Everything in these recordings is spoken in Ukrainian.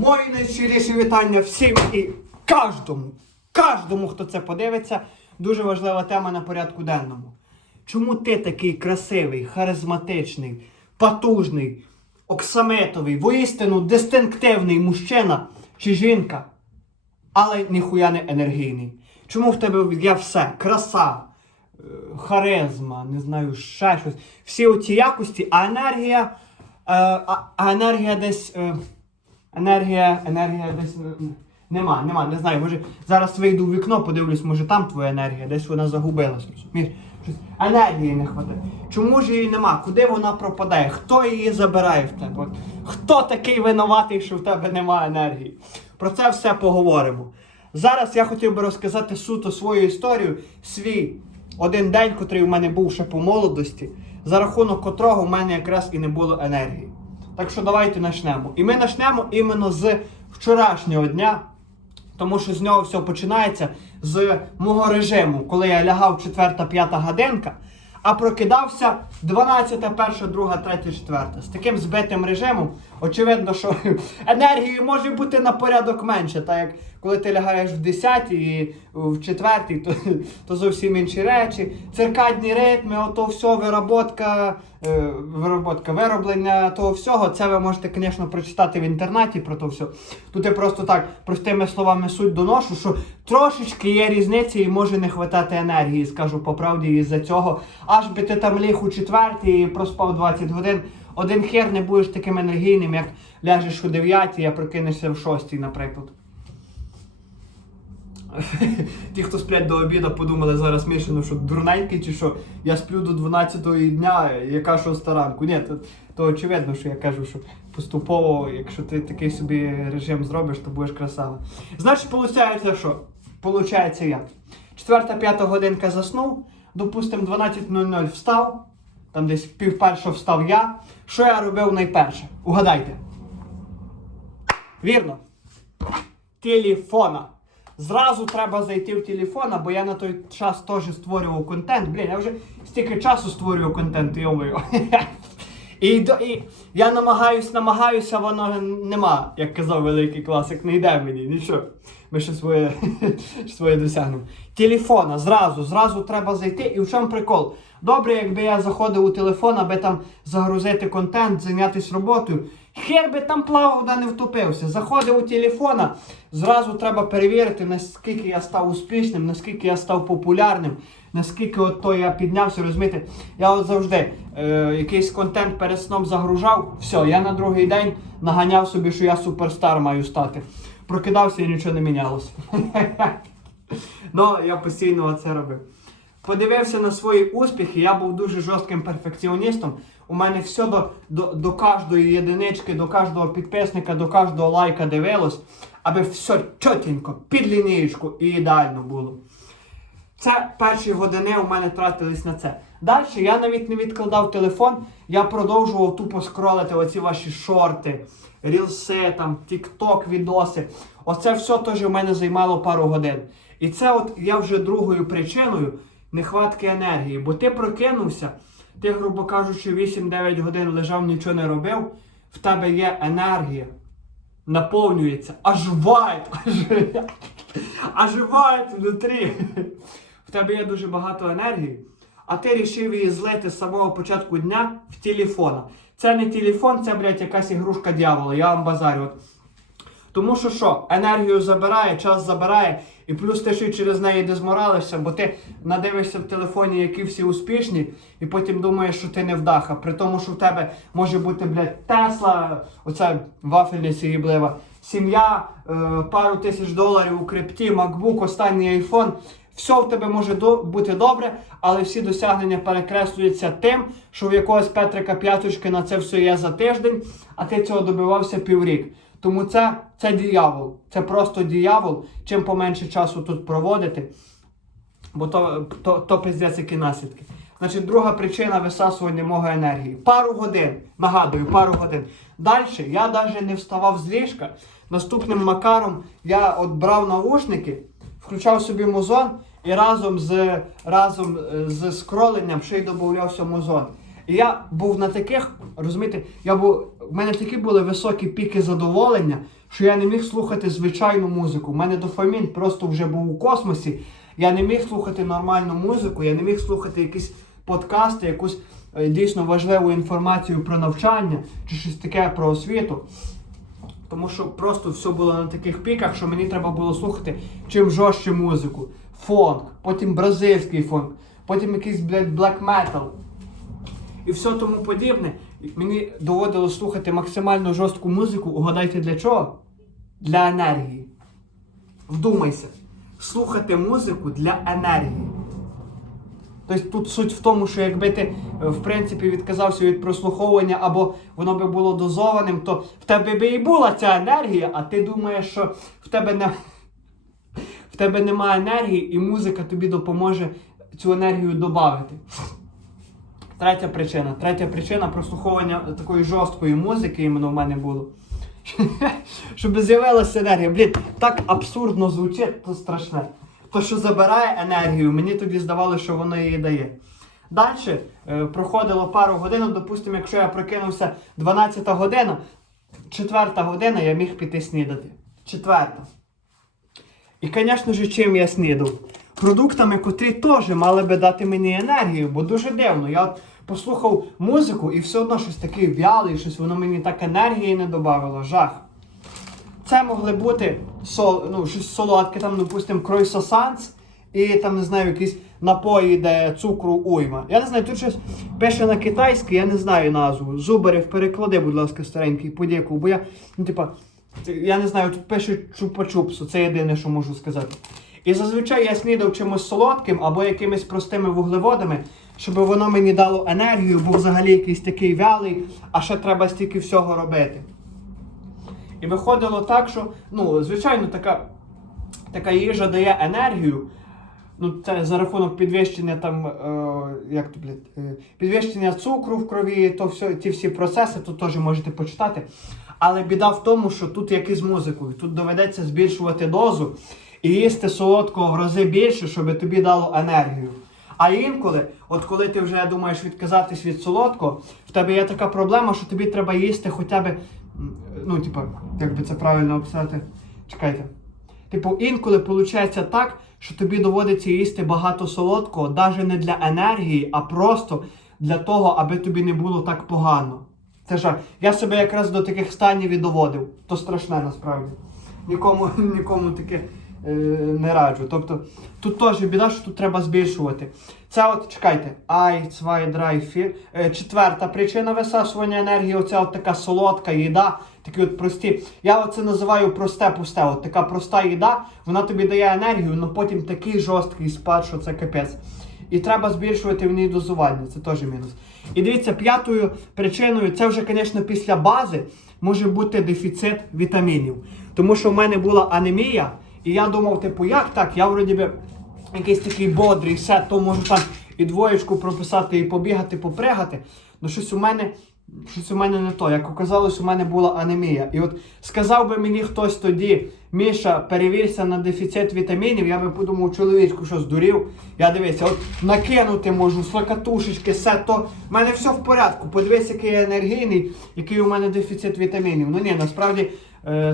Мої найщиріші вітання всім і кожному, кожному, хто це подивиться. Дуже важлива тема на порядку денному. Чому ти такий красивий, харизматичний, потужний, оксаметовий, воістину дистинктивний мужчина чи жінка, але ніхуя не енергійний? Чому в тебе є все? Краса, е, харизма, не знаю, ще щось. Всі оці якості, а енергія, е, а, а енергія десь. Енергія, енергія десь е, нема, нема, не знаю. Може зараз вийду в вікно, подивлюсь, може там твоя енергія, десь вона загубилась. розумієш? Щось енергії не вистачає. Чому ж її нема? Куди вона пропадає? Хто її забирає в тебе? Хто такий винуватий, що в тебе немає енергії? Про це все поговоримо. Зараз я хотів би розказати суто свою історію, свій один день, котрий у мене був ще по молодості, за рахунок котрого в мене якраз і не було енергії. Так що давайте почнемо. І ми почнемо іменно з вчорашнього дня, тому що з нього все починається з мого режиму, коли я лягав 4-5 годинка, а прокидався 12, 1, 2, 3, 4. З таким збитим режимом, очевидно, що енергії може бути на порядок менше. Так як коли ти лягаєш в 10 і в 4, то, то зовсім інші речі. Циркадні ритми, ото все, вироботка, е, вироботка, вироблення того всього. Це ви можете, звісно, прочитати в інтернеті про то все. Тут я просто так простими словами суть доношу, що трошечки є різниця і може не хватати енергії, скажу по правді, із-за цього. Аж би ти там ліг у четвертій і проспав 20 годин. Один хер не будеш таким енергійним, як ляжеш у 9, а прокинешся в 6, наприклад. Ті, хто сплять до обіду, подумали зараз Мішину, що дурненький чи що я сплю до 12 дня, яка шоста ранку. Ні, то, то очевидно, що я кажу, що поступово, якщо ти такий собі режим зробиш, то будеш красава. Значить, виходить, що? Получається як? Четверта, п'ята годинка заснув, допустимо, 12.00 встав, там десь пів встав я. Що я робив найперше? Угадайте. Вірно. Телефона. Зразу треба зайти в телефон, бо я на той час теж створював контент. Блін, я вже стільки часу створюю контент, йомою. І, і я намагаюсь, намагаюся, воно нема, як казав великий класик, не йде мені, нічого. Ми ще своє, своє досягнемо. Телефона, зразу, зразу треба зайти. І в чому прикол? Добре, якби я заходив у телефон, аби там загрузити контент, зайнятися роботою. Хер би там плавав, да не втопився. Заходив у телефона, зразу треба перевірити, наскільки я став успішним, наскільки я став популярним, наскільки от то я піднявся, розумієте. Я от завжди е, якийсь контент перед сном загружав, все, я на другий день наганяв собі, що я суперстар маю стати. Прокидався і нічого не мінялося. Ну, я постійно це робив. Подивився на свої успіхи, я був дуже жорстким перфекціоністом. У мене все до, до, до кожної єдинички, до кожного підписника, до кожного лайка дивилось, аби все чотенько, під лінієчку і ідеально було. Це перші години у мене тратились на це. Далі я навіть не відкладав телефон, я продовжував тупо скролити оці ваші шорти, рілси, там, тік-ток, відоси. Оце все теж у мене займало пару годин. І це от я вже другою причиною нехватки енергії. Бо ти прокинувся, ти, грубо кажучи, 8-9 годин лежав, нічого не робив, в тебе є енергія, наповнюється, аж вайт, аж, внутрі. В тебе є дуже багато енергії, а ти рішив її злити з самого початку дня в телефона. Це не телефон, це, блядь, якась ігрушка дьявола, я вам базарю. От. Тому що що, енергію забирає, час забирає, і плюс ти ще й через неї дезморалишся, бо ти надивишся в телефоні, які всі успішні, і потім думаєш, що ти не вдаха. При тому, що в тебе може бути, блядь, Тесла, оця вафельниця їблива, сім'я, е, пару тисяч доларів у крипті, MacBook, останній iPhone. Все в тебе може до- бути добре, але всі досягнення перекреслюються тим, що в якогось Петрика П'яточки на це все є за тиждень, а ти цього добивався піврік. Тому це, це диявол. Це просто диявол. Чим поменше часу тут проводити, бо то, то, то пиздець які наслідки. Значить, друга причина висасування мого енергії. Пару годин. Нагадую, пару годин. Далі я навіть не вставав з ліжка. Наступним макаром я от брав наушники, включав собі музон і разом з, разом е, з скроленням ще й додавався музон. І я був на таких, розумієте, я був, в мене такі були високі піки задоволення, що я не міг слухати звичайну музику. У мене дофамін просто вже був у космосі. Я не міг слухати нормальну музику, я не міг слухати якісь подкасти, якусь е, дійсно важливу інформацію про навчання чи щось таке про освіту. Тому що просто все було на таких піках, що мені треба було слухати чим жорстче музику. Фонк, потім бразильський фонк, потім якийсь, блядь, black metal. І все тому подібне. Мені доводилось слухати максимально жорстку музику. Угадайте для чого? Для енергії. Вдумайся. Слухати музику для енергії. Тобто тут суть в тому, що якби ти е, в принципі відказався від прослуховування або воно би було дозованим, то в тебе би і була ця енергія, а ти думаєш, що в тебе не в тебе немає енергії, і музика тобі допоможе цю енергію додати. Третя причина. Третя причина прослуховування такої жорсткої музики іменно в мене було. Щоб з'явилася енергія. Блін, так абсурдно звучить, то страшне. То, що забирає енергію, мені тоді здавалося, що воно її дає. Далі е, проходило пару годин, допустимо, якщо я прокинувся 12 година, 4 година я міг піти снідати. Четверта. І, звісно ж, чим я снідав? Продуктами, котрі теж мали би дати мені енергію, бо дуже дивно. Я от послухав музику і все одно щось таке вяле, щось воно мені так енергії не додавало. Жах. Це могли бути сол, ну, щось солодке, там, допустимо, кройсосанс і там, не знаю, якісь напої, де цукру уйма. Я не знаю, тут щось пише на китайській, я не знаю назву. Зубарів, переклади, будь ласка, старенький, подяку, бо я, ну, типа, я не знаю, тут пише чупа-чупсу, це єдине, що можу сказати. І зазвичай я снідав чимось солодким або якимись простими вуглеводами, щоб воно мені дало енергію, бо взагалі якийсь такий вялий, а ще треба стільки всього робити. І виходило так, що, ну, звичайно, така, така їжа дає енергію. Ну, це за рахунок підвищення там, е, як то, блядь, е, підвищення цукру в крові, то все, ті всі процеси, тут теж можете почитати. Але біда в тому, що тут як і з музикою, тут доведеться збільшувати дозу і їсти солодкого в рази більше, щоб тобі дало енергію. А інколи, от коли ти вже думаєш відказатись від солодкого, в тебе є така проблема, що тобі треба їсти хоча б, ну, типа, як би це правильно описати. Чекайте. Типу, інколи виходить так, що тобі доводиться їсти багато солодкого, навіть не для енергії, а просто для того, аби тобі не було так погано. Це ж я себе якраз до таких станів і доводив. То страшне насправді. Нікому, нікому таке не раджу. Тобто тут теж біда, що тут треба збільшувати. Це от, чекайте, ай, цвай, драй, фір. Е, четверта причина висашування енергії оця от така солодка їда, такі от прості. Я оце називаю просте пусте. От така проста їда, вона тобі дає енергію, але потім такий жорсткий спад, що це капець. І треба збільшувати в ній дозування, це теж мінус. І дивіться, п'ятою причиною, це вже, звісно, після бази може бути дефіцит вітамінів. Тому що в мене була анемія, і я думав, типу, як так? Я вроді би якийсь такий бодрий, все, то можу там і двоєчку прописати, і побігати, попригати. Ну щось у мене. Щось у мене не то. Як оказалось, у мене була анемія. І от сказав би мені хтось тоді, Міша, перевірся на дефіцит вітамінів, я би подумав, чоловічку, що здурів. Я дивися, от накинути можу, слакатушечки, все то. У мене все в порядку. Подивись, який я енергійний, який у мене дефіцит вітамінів. Ну ні, насправді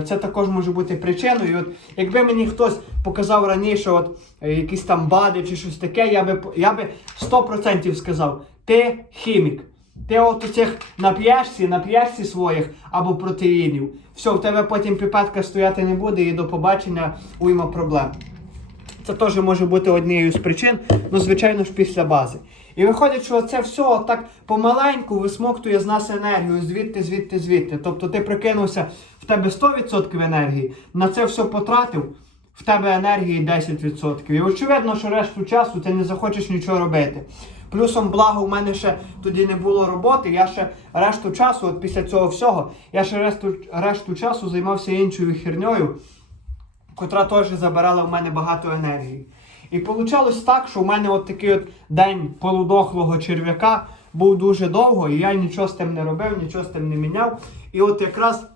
це також може бути причиною. От, якби мені хтось показав раніше, от е, якісь там бади чи щось таке, я би я би 100% сказав, ти хімік. Ти от у цих нап'єшся, нап'єшся своїх або протеїнів. Все, в тебе потім піпетка стояти не буде і до побачення уйма проблем. Це теж може бути однією з причин, ну, звичайно ж, після бази. І виходить, що це все так помаленьку висмоктує з нас енергію, звідти, звідти, звідти. Тобто ти прикинувся, тебе 100% енергії, на це все потратив, в тебе енергії 10%. І очевидно, що решту часу ти не захочеш нічого робити. Плюсом, благо, у мене ще тоді не було роботи, я ще решту часу, от після цього всього, я ще решту, решту часу займався іншою херньою котра теж забирала в мене багато енергії. І вийшло так, що в мене от такий от день полудохлого черв'яка був дуже довго, і я нічого з тим не робив, нічого з тим не міняв. І от якраз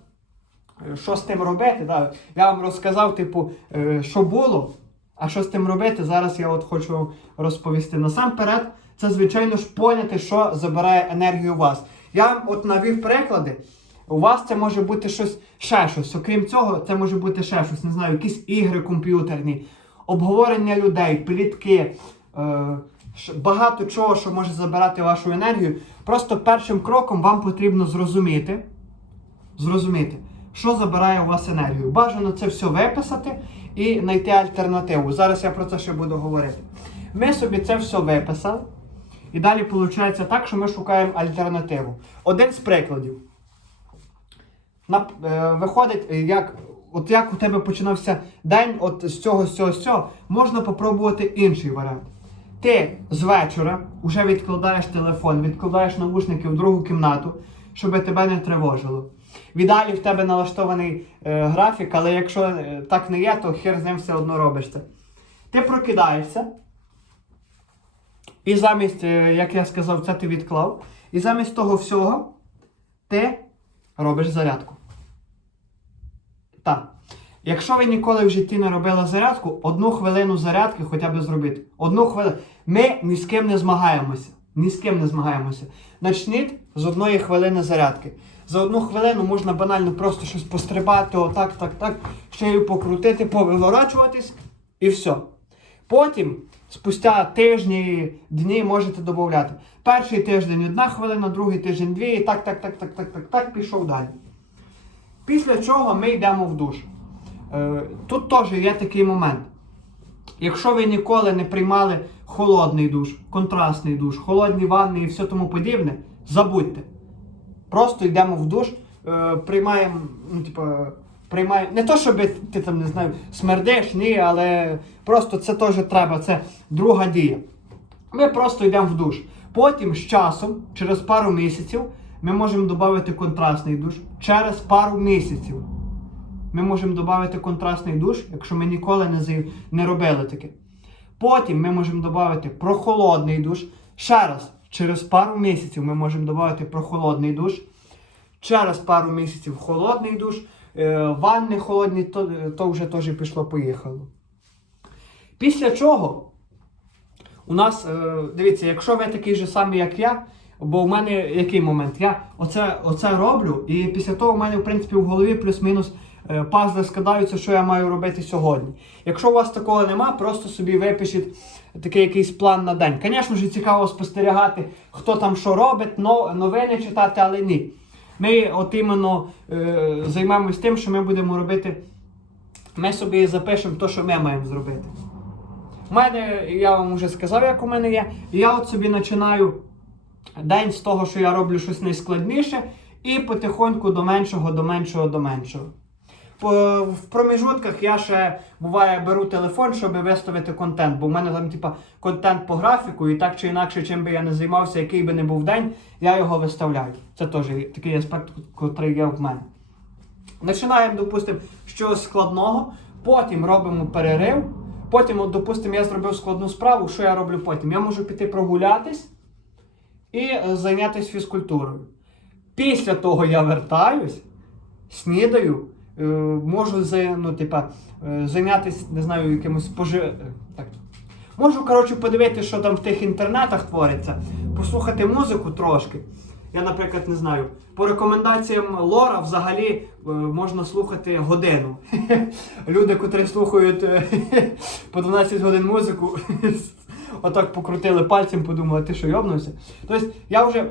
що з тим робити, да, я вам розказав, типу, е, що було, а що з тим робити, зараз я от хочу розповісти. Насамперед, це, звичайно ж, поняти, що забирає енергію у вас. Я вам от навів приклади. У вас це може бути щось ще щось. Окрім цього, це може бути ще щось, не знаю, якісь ігри комп'ютерні, обговорення людей, плітки, е, багато чого, що може забирати вашу енергію. Просто першим кроком вам потрібно зрозуміти, зрозуміти, що забирає у вас енергію. Бажано це все виписати і знайти альтернативу. Зараз я про це ще буду говорити. Ми собі це все виписали. І далі виходить так, що ми шукаємо альтернативу. Один з прикладів. Е, виходить, е, як, от як у тебе починався день, от з цього, з цього, з цього, можна попробувати інший варіант. Ти з вечора вже відкладаєш телефон, відкладаєш навушники в другу кімнату, щоб тебе не тривожило. В ідеалі в тебе налаштований е, графік, але якщо е, так не є, то хер з ним все одно робиш це. Ти прокидаєшся, і замість, е, як я сказав, це ти відклав. І замість того всього ти робиш зарядку. Так. Якщо ви ніколи в житті не робили зарядку, одну хвилину зарядки хоча б зробити. Одну хвилину. Ми ні з ким не змагаємося. Ні з ким не змагаємося. Начніть з одної хвилини зарядки. За одну хвилину можна банально просто щось пострибати, отак, так, так, шею покрутити, повиворачуватись і все. Потім, спустя тижні, дні можете додати. Перший тиждень одна хвилина, другий тиждень дві, і так, так, так, так, так, так, так, пішов далі. Після чого ми йдемо в душ. Е, Тут теж є такий момент. Якщо ви ніколи не приймали холодний душ, контрастний душ, холодні ванни і все тому подібне, забудьте. Просто йдемо в душ, е, приймаємо, ну, типу, приймаємо. Не то, щоб ти там не знаю, смердиш, ні, але просто це теж треба, це друга дія. Ми просто йдемо в душ. Потім з часом, через пару місяців, ми можемо додати контрастний душ. Через пару місяців ми можемо додати контрастний душ, якщо ми ніколи не, не робили таке. Потім ми можемо додати прохолодний душ. Ще раз, через пару місяців ми можемо додати прохолодний душ. Через пару місяців холодний душ. Е, ванни холодні, то, то вже теж пішло-поїхало. Після чого у нас, е, дивіться, якщо ви такий же самий, як я, бо в мене який момент? Я оце, оце роблю, і після того в мене, в принципі, в голові плюс-мінус е, пазли складаються, що я маю робити сьогодні. Якщо у вас такого нема, просто собі випишіть такий якийсь план на день. Звісно ж, цікаво спостерігати, хто там що робить, новини читати, але ні. Ми от іменно е, займаємось тим, що ми будемо робити. Ми собі запишемо те, що ми маємо зробити. У мене, я вам вже сказав, як у мене є. Я от собі починаю день з того, що я роблю щось найскладніше, і потихоньку до меншого, до меншого, до меншого. В проміжутках я ще буває беру телефон, щоб виставити контент, бо в мене там, типа, контент по графіку, і так чи інакше, чим би я не займався, який би не був день, я його виставляю. Це теж такий аспект, який є в мене. Починаємо, допустимо, чогось складного, потім робимо перерив. Потім, от, допустимо, я зробив складну справу, що я роблю потім? Я можу піти прогулятись і е, зайнятися фізкультурою. Після того я вертаюсь, снідаю, можу ну, типа, е, зайнятися, не знаю, якимось спожи... е, Так. Можу, коротше, подивитися, що там в тих інтернетах твориться, послухати музику трошки. Я, наприклад, не знаю. По рекомендаціям Лора взагалі е, можна слухати годину. Люди, котрі слухають е, по 12 годин музику, отак покрутили пальцем, подумали, ти що йобнувся. Тобто я вже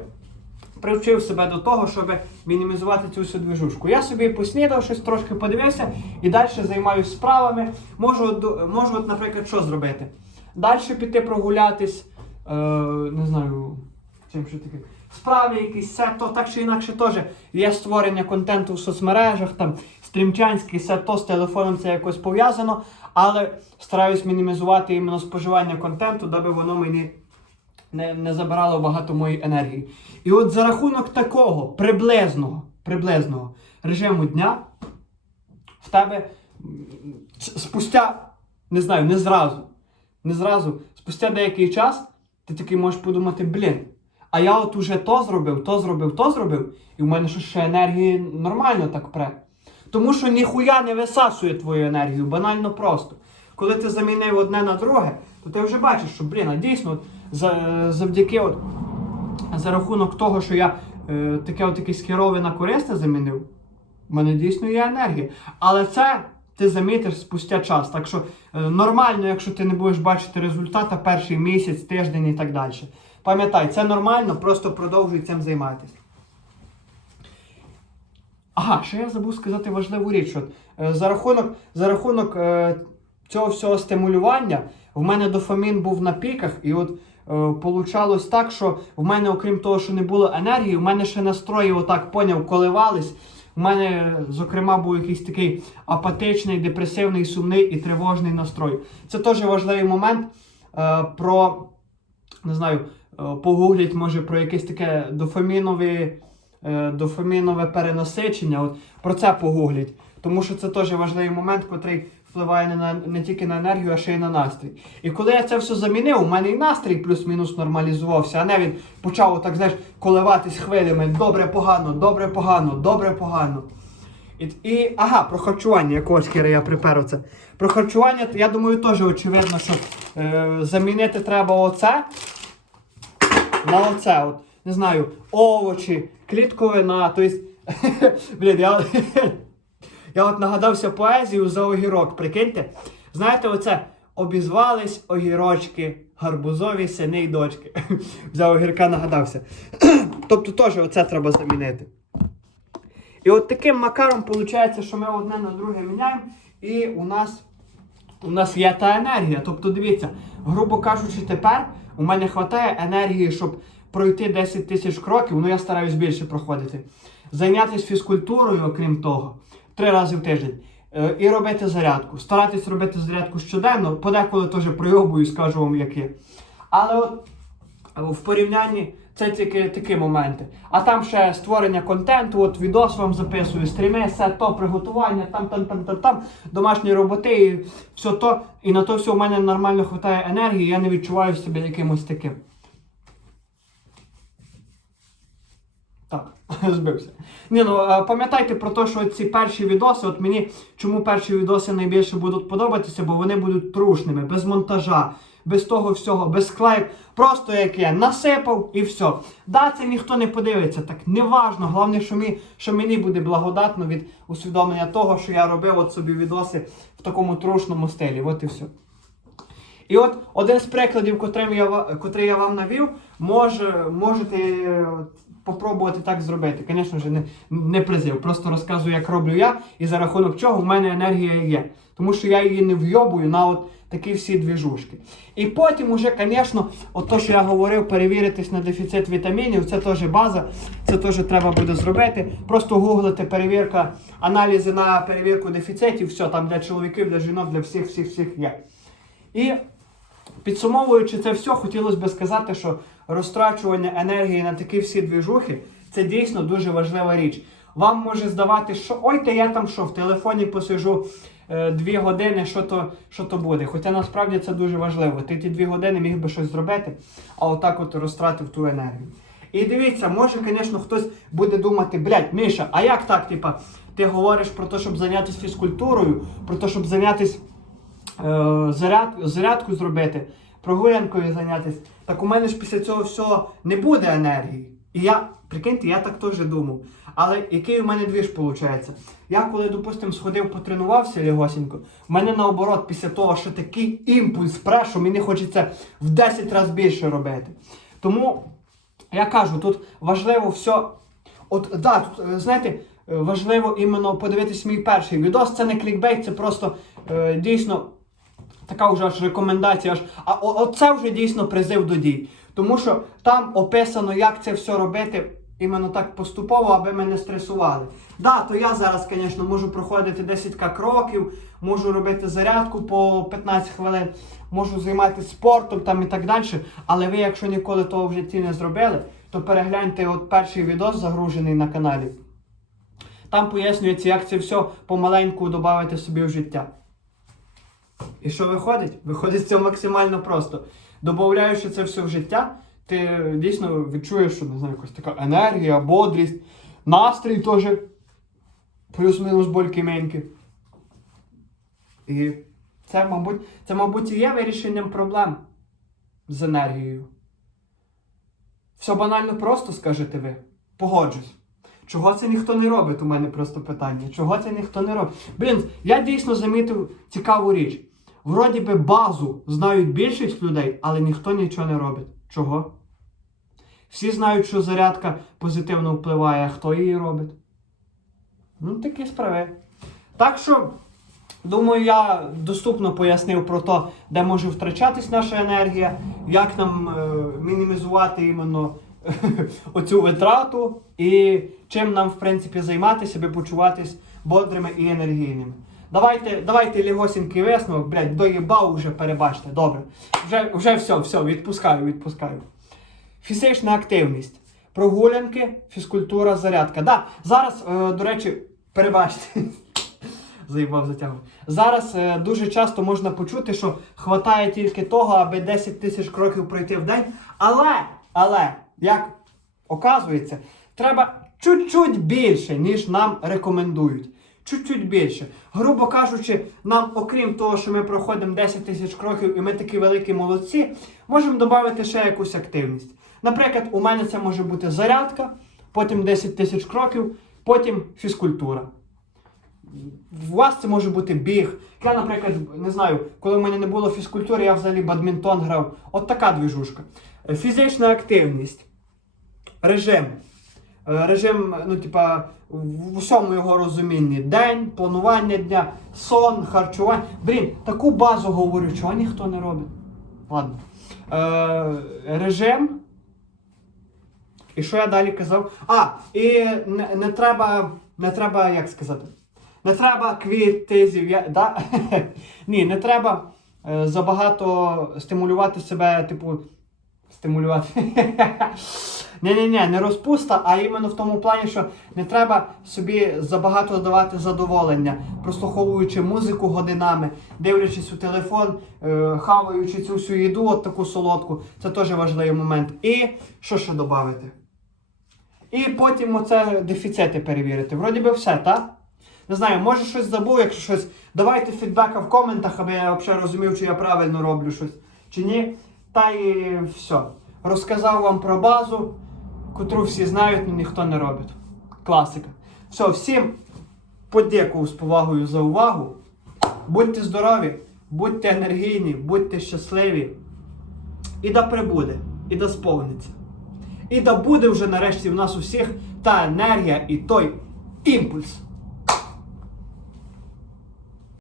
привчив себе до того, щоб мінімізувати цю всю движушку. Я собі поснідав, щось трошки подивився і далі займаюся справами. Можу, можу от, наприклад, що зробити? Далі піти прогулятись, е, не знаю, чим що таке. Справи якісь, все то так чи інакше теж є створення контенту в соцмережах, там стрімчанський, все то з телефоном це якось пов'язано, але стараюсь мінімізувати іменно споживання контенту, даби воно мені не, не забирало багато моєї енергії. І от за рахунок такого приблизного, приблизного режиму дня в тебе спустя, не знаю, не зразу, не зразу, спустя деякий час ти такий можеш подумати, блін, а я от уже то зробив, то зробив, то зробив, і в мене що ще енергії нормально так пре. Тому що ніхуя не висасує твою енергію, банально просто. Коли ти замінив одне на друге, то ти вже бачиш, що, блін, а дійсно, завдяки от, за рахунок того, що я е, таке от якесь керове на корисне замінив, в мене дійсно є енергія. Але це ти замітиш спустя час. Так що е, нормально, якщо ти не будеш бачити результата перший місяць, тиждень і так далі. Пам'ятай, це нормально, просто продовжуй цим займатися. Ага, ще я забув сказати важливу річ. От, е, за рахунок, за рахунок е, цього всього стимулювання в мене дофамін був на піках, і от получалось так, що в мене, окрім того, що не було енергії, в мене ще настрої отак поняв, коливались. У мене, зокрема, був якийсь такий апатичний, депресивний, сумний і тривожний настрой. Це теж важливий момент е, про, не знаю, е, погугліть, може, про якесь таке дофамінове, е, дофамінове перенасичення. От, про це погугліть. Тому що це теж важливий момент, який впливає не, на, не тільки на енергію, а ще й на настрій. І коли я це все замінив, у мене і настрій плюс-мінус нормалізувався, а не він почав отак, знаєш, коливатись хвилями. Добре, погано, добре, погано, добре, погано. І, і ага, про харчування, якогось хіра я припер це. Про харчування, я думаю, теж очевидно, що е, замінити треба оце на оце. От, не знаю, овочі, клітковина, тобто, блін, я, я от нагадався поезію за огірок, прикиньте. Знаєте, оце обізвались огірочки, гарбузові сини й дочки. За огірка нагадався. тобто теж оце треба замінити. І от таким макаром виходить, що ми одне на друге міняємо, і у нас у нас є та енергія. Тобто, дивіться, грубо кажучи, тепер у мене вистачає енергії, щоб пройти 10 тисяч кроків, ну я стараюсь більше проходити. Зайнятися фізкультурою, окрім того, три рази в тиждень. Е, І робити зарядку. Старатись робити зарядку щоденно, подеколи теж пройобую, скажу вам яке. Але от в порівнянні це тільки такі моменти. А там ще створення контенту, от відос вам записую, стріми, все то, приготування, там, там, там, там, там, домашні роботи і все то. І на то все у мене нормально вистачає енергії, я не відчуваю себе якимось таким. Так, збився. Ні, ну е, пам'ятайте про те, що ці перші відоси, от мені чому перші відоси найбільше будуть подобатися, бо вони будуть трушними, без монтажа, без того всього, без склеїв. Просто як я насипав і все. Да, це ніхто не подивиться, так не важно. Головне, що, мені, що мені буде благодатно від усвідомлення того, що я робив от собі відоси в такому трушному стилі. От і все. І от один з прикладів, котрим я, котрий я вам навів, може, можете е, попробувати так зробити. Звісно ж, не, не призив. Просто розказую, як роблю я, і за рахунок чого в мене енергія є. Тому що я її не вйобую на от такі всі двіжушки. І потім уже, звісно, от то, що я говорив, перевіритись на дефіцит вітамінів, це теж база, це теж треба буде зробити. Просто гуглити перевірка, аналізи на перевірку дефіцитів, все там для чоловіків, для жінок, для всіх, всіх, всіх є. І підсумовуючи це все, хотілося б сказати, що розтрачування енергії на такі всі двіжухи це дійсно дуже важлива річ. Вам може здавати, що ой, та я там що, в телефоні посижу е, дві години, що то, що то буде. Хоча насправді це дуже важливо. Ти ті дві години міг би щось зробити, а отак от розтратив ту енергію. І дивіться, може, звісно, хтось буде думати, блядь, Міша, а як так, типа, ти говориш про те, щоб зайнятися фізкультурою, про те, щоб зайнятися е, заряд, зарядку зробити, прогулянкою зайнятися. Так у мене ж після цього всього не буде енергії. І я, прикиньте, я так теж думав. Але який у мене двіж виходить? Я коли, допустимо, сходив, потренувався лігосенько, в мене наоборот, після того, що такий імпульс пре, що мені хочеться в 10 разів більше робити. Тому я кажу, тут важливо все. От да, тут, е, знаєте, е, важливо іменно подивитись мій перший відос. Це не клікбейт, це просто е, дійсно така вже аж рекомендація. Аж, а оце вже дійсно призив до дій. Тому що там описано, як це все робити іменно так поступово, аби ми не стресували. Да, то я зараз, звісно, можу проходити 10к кроків, можу робити зарядку по 15 хвилин, можу займатися спортом там і так далі. Але ви, якщо ніколи того в житті не зробили, то перегляньте от перший відос загружений на каналі. Там пояснюється, як це все помаленьку додати собі в життя. І що виходить? Виходить це максимально просто. Добавляючи це все в життя, ти дійсно відчуєш, що не знаю, якась така енергія, бодрість, настрій теж плюс-мінус більки-менькі. І це, мабуть, це, мабуть, і є вирішенням проблем з енергією. Все банально просто, скажете ви. Погоджусь. Чого це ніхто не робить? У мене просто питання. Чого це ніхто не робить? Блін, я дійсно замітив цікаву річ. Вроді би базу знають більшість людей, але ніхто нічого не робить. Чого? Всі знають, що зарядка позитивно впливає, а хто її робить? Ну, такі справи. Так що, думаю, я доступно пояснив про те, де може втрачатись наша енергія, як нам е, мінімізувати іменно оцю витрату і чим нам, в принципі, займатися, аби почуватись бодрими і енергійними. Давайте, давайте лігосінький висновок, блядь, доїбав уже, перебачте. Добре. Вже, вже все, все, відпускаю, відпускаю. Фізична активність. Прогулянки, фізкультура, зарядка. Да, зараз, е, до речі, перебачте. Заїбав затягнув. Зараз е, дуже часто можна почути, що хватає тільки того, аби 10 тисяч кроків пройти в день. Але, але, як оказується, треба чуть-чуть більше, ніж нам рекомендують. Чуть-чуть більше. Грубо кажучи, нам, окрім того, що ми проходимо 10 тисяч кроків і ми такі великі молодці, можемо додати ще якусь активність. Наприклад, у мене це може бути зарядка, потім 10 тисяч кроків, потім фізкультура. У вас це може бути біг. Я, наприклад, не знаю, коли в мене не було фізкультури, я взагалі бадмінтон грав. От така двіжушка. Фізична активність, режим. Е, Режим, ну, типа, в усьому його розумінні. День, планування дня, сон, харчування. Блін, таку базу говорю, чого ніхто не робить. Ладно. Е, режим. І що я далі казав? А, і не, не треба, не треба, як сказати? Не треба квіти, зів'я... Да? Ні, не треба е, забагато стимулювати себе, типу. Стимулювати. Ні-ні-ні, не розпуста, а іменно в тому плані, що не треба собі забагато давати задоволення, прослуховуючи музику годинами, дивлячись у телефон, е, хаваючи цю всю їду, от таку солодку. Це теж важливий момент. І що ще додати? І потім оце дефіцити перевірити. Вроді би все, так? Не знаю, може щось забув, якщо щось. Давайте фідбека в коментах, аби я взагалі розумів, чи я правильно роблю щось, чи ні. Та і все. Розказав вам про базу, котру всі знають, але ніхто не робить. Класика. Все, всім подякую з повагою за увагу. Будьте здорові, будьте енергійні, будьте щасливі. І да прибуде, і да сповниться. І да буде вже нарешті в нас усіх та енергія і той імпульс.